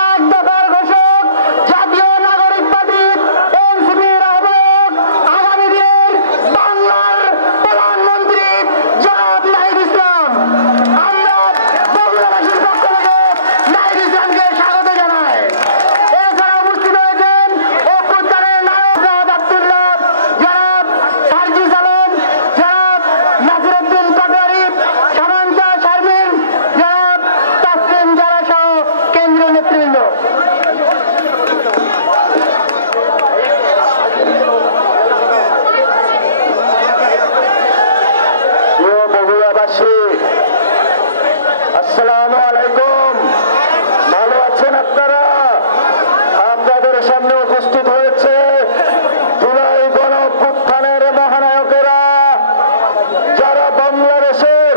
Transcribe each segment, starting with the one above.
এক দফার ঘোষক জাতীয় নাগরিক পার্টি এনসিপির আহ্বায়ক আগামী দিনের বাংলার প্রধানমন্ত্রী জনাব নাহিদ ইসলাম। আমরা বাংলাদেশের পক্ষ থেকে নাহিদ ইসলামকে স্বাগত জানাই। এছাড়া উপস্থিত হয়েছেন অভ্যুত্থানের নায়ক জনাব আব্দুল্লাহ, জনাব সার্জিস আলম, জনাব নাসিরউদ্দিন পাটোয়ারি, সামান্তা শারমিন, জনাব তাসলিম জারা সহ কেন্দ্রীয় নেতৃবৃন্দ। আসসালামু আলাইকুম, ভালো আছেন আপনারা? আপনাদের সামনে উপস্থিত হয়েছে জুলাই গণ অভ্যুত্থানের মহানায়কেরা, যারা বাংলাদেশের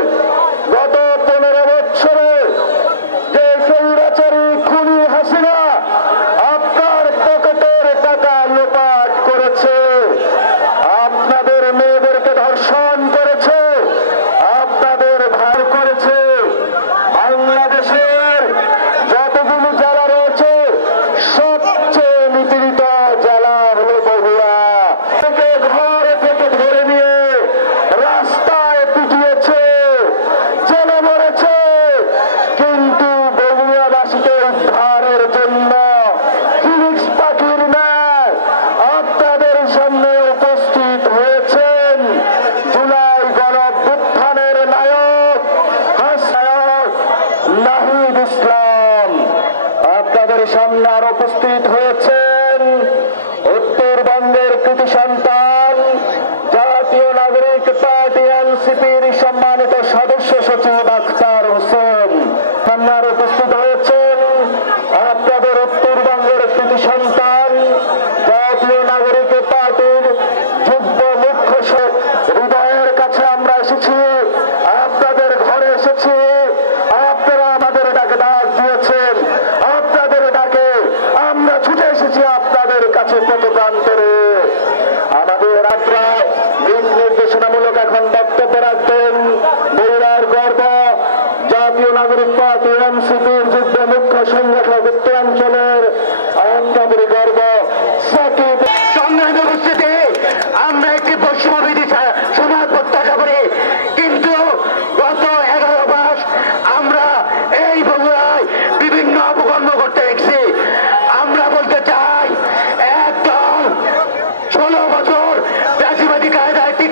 গত 15 বছরে যে স্বৈরাচারী খুনি হাসিনা আপনার পকেটের টাকা লোপাট করেছে, আপনাদের মেয়েদেরকে ধর্ষণ করেছে, আপনাদের ভার করেছে। বাংলাদেশের যতগুলো জেলা রয়েছে সবচেয়ে নিপীড়িত জেলা হলো বগুড়া। ঘর থেকে ধরে নিয়ে রাস্তায় পিটিয়েছে, জেলে মরেছে, কিন্তু বগুড়াবাসীকে উদ্ধারের জন্য ফিনিক্স পাখির ন্যায় আপনাদের সামনে উপস্থিত হয়েছেন জুলাই গণ অভ্যুত্থানের নায়ক নাহিদ ইসলাম। আপনাদের সামনে আর উপস্থিত হয়েছেন উত্তরবঙ্গের কৃতি সন্তান জাতীয় নাগরিক পার্টি এনসিপির সম্মানিত সদস্য সচিব আখতার হোসেন। সামনে আর উপস্থিত হয়েছেন আপনাদের উত্তরবঙ্গের কৃতি সন্তান জাতীয় নাগরিক পার্টির যুগ্ম মুখ্য হৃদয়ের কাছে আমরা এসেছি, আপনাদের ঘরে এসেছি, আপনারা আমাদের ডাকে ডাক দিয়েছেন, আপনাদের ডাকে আমরা ছুটে এসেছি আপনাদের কাছে পথপ্রান্তরে। আমাদের আপনারা দিক নির্দেশনামূলক এখন বক্তব্য রাখবেন বগুড়ার গর্ব জাতীয় নাগরিক পার্টি এনসিপির যুগ্ম মুখ্য সংগঠক উত্তরাঞ্চলের আপনাদের গর্ব সাকিব। সংগ্রামী উপস্থিতি, আমরা একটি বৈষম্যবিধি সমাজ প্রত্যাশা করি, কিন্তু গত 11 মাস আমরা এই বগুড়ায় বিভিন্ন অপকর্ম করতে দেখছি। আমরা বলতে চাই, একদম 16 বছর ফ্যাসিবাদী কায়দায় ঠিক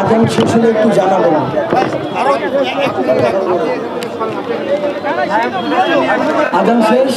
আগাম শেষ হলে একটু জানাবেন। আগাম শেষ